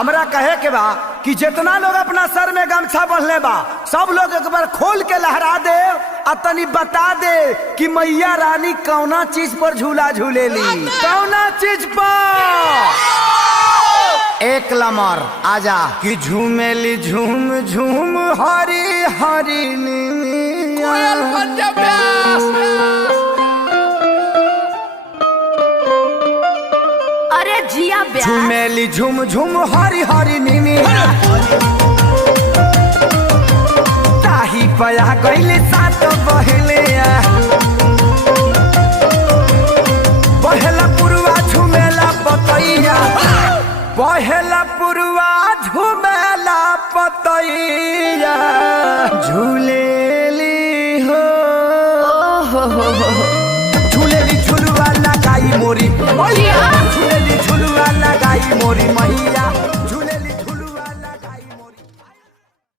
हमरा कहे के बा कि जितना लोग अपना सर में गमछा बंधले बा सब लोग एक बार खोल के लहरा दे और तनी बता दे कि मैया रानी कौना चीज पर झूला झूलेली, कौना चीज पर। एक लमर आजा कि झूमेली झूम झूम हरी हरी कोयल पंजाब व्यास। अरे जिया व्यास। झूमेली झूम झूम हरी हरी नीनी ताही पया गईले सात बहले बहेला पुरवा झूमेला पतैया, बहेला पुरवा झूमेला पतैया झूलेली हो झूलेली झुलवा लगाई मोरी, झूलेली झुलवा लगाई मोरी।